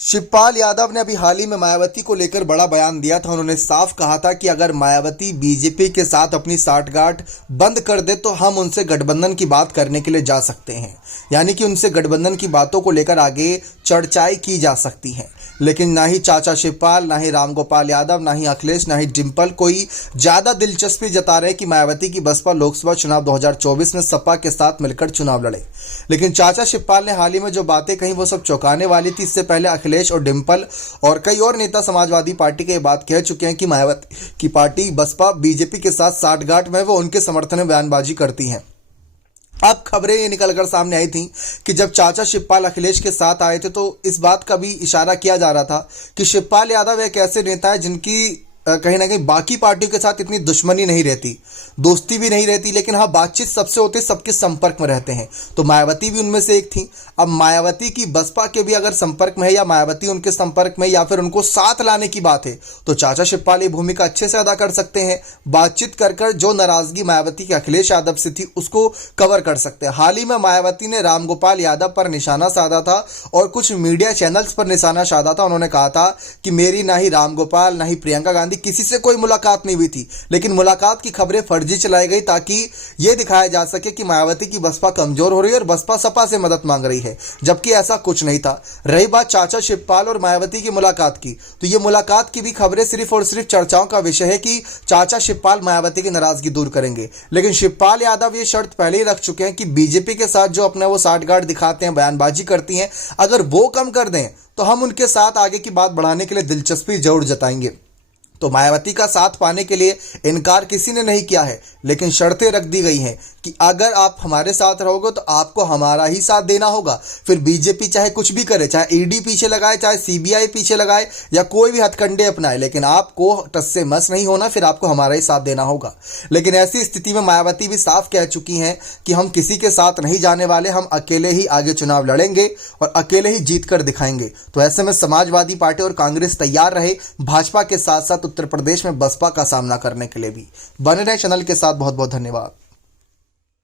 शिवपाल यादव ने अभी हाल ही में मायावती को लेकर बड़ा बयान दिया था। उन्होंने साफ कहा था कि अगर मायावती बीजेपी के साथ अपनी साठगांठ बंद कर दे तो हम उनसे गठबंधन की बात करने के लिए जा सकते हैं, यानी कि उनसे गठबंधन की बातों को लेकर आगे चर्चाएं की जा सकती हैं। लेकिन ना ही चाचा शिवपाल, ना ही रामगोपाल यादव, ना ही अखिलेश, ना ही डिम्पल कोई ज़्यादा दिलचस्पी जता रहे कि मायावती की बसपा लोकसभा चुनाव 2024 में सपा के साथ मिलकर चुनाव लड़े। लेकिन चाचा शिवपाल ने हाल ही में जो बातें कही वो सब चौंकाने वाली थी। इससे पहले अखिलेश और डिम्पल और कई और नेता समाजवादी पार्टी के ये बात कह चुके हैं कि मायावती की पार्टी बसपा बीजेपी के साथ साठगांठ में वो उनके समर्थन में बयानबाजी करती हैं। अब खबरें ये निकलकर सामने आई थी कि जब चाचा शिवपाल अखिलेश के साथ आए थे तो इस बात का भी इशारा किया जा रहा था कि शिवपाल यादव एक ऐसे नेता है जिनकी कहीं ना कहीं बाकी पार्टियों के साथ इतनी दुश्मनी नहीं रहती, दोस्ती भी नहीं रहती, लेकिन हाँ बातचीत सबसे होती है, सबके संपर्क में रहते हैं। तो मायावती भी उनमें से एक थी। अब मायावती की बसपा के भी अगर संपर्क में है या मायावती उनके संपर्क में या फिर उनको साथ लाने की बात है तो चाचा शिवपाल ये भूमिका अच्छे से अदा कर सकते हैं। बातचीत कर कर जो नाराजगी मायावती के अखिलेश यादव से थी उसको कवर कर सकते हैं। हाल ही में मायावती ने रामगोपाल यादव पर निशाना साधा था और कुछ मीडिया चैनल्स पर निशाना साधा था। उन्होंने कहा था कि मेरी ना ही रामगोपाल ना ही प्रियंका गांधी किसी से कोई मुलाकात नहीं हुई थी, लेकिन मुलाकात की खबरें फर्जी चलाई गई ताकि यह दिखाया जा सके कि मायावती की बसपा कमजोर हो रही है और बसपा सपा से मदद मांग रही है, जबकि ऐसा कुछ नहीं था। रही बात चाचा शिवपाल और मायावती की मुलाकात की, तो ये मुलाकात की भी खबरें सिर्फ और सिर्फ चर्चाओं का विषय है कि चाचा शिवपाल मायावती की नाराजगी दूर करेंगे। लेकिन शिवपाल यादव ये शर्त पहले ही रख चुके हैं कि बीजेपी के साथ जो अपना वो साठगांठ दिखाते हैं, बयानबाजी करती हैं, अगर वो कम कर दें तो हम उनके साथ आगे की बात बढ़ाने के लिए दिलचस्पी जरूर जताएंगे। तो मायावती का साथ पाने के लिए इनकार किसी ने नहीं किया है, लेकिन शर्तें रख दी गई हैं कि अगर आप हमारे साथ रहोगे तो आपको हमारा ही साथ देना होगा। फिर बीजेपी चाहे कुछ भी करे, चाहे ईडी पीछे लगाए, चाहे सीबीआई पीछे लगाए या कोई भी हथकंडे अपनाए, लेकिन आपको टस से मस नहीं होना, फिर आपको हमारा ही साथ देना होगा। लेकिन ऐसी स्थिति में मायावती भी साफ कह चुकी हैं कि हम किसी के साथ नहीं जाने वाले, हम अकेले ही आगे चुनाव लड़ेंगे और अकेले ही जीत कर दिखाएंगे। तो ऐसे में समाजवादी पार्टी और कांग्रेस तैयार रहे भाजपा के साथ साथ उत्तर प्रदेश में बसपा का सामना करने के लिए भी। बने रहे चैनल के साथ। बहुत बहुत धन्यवाद।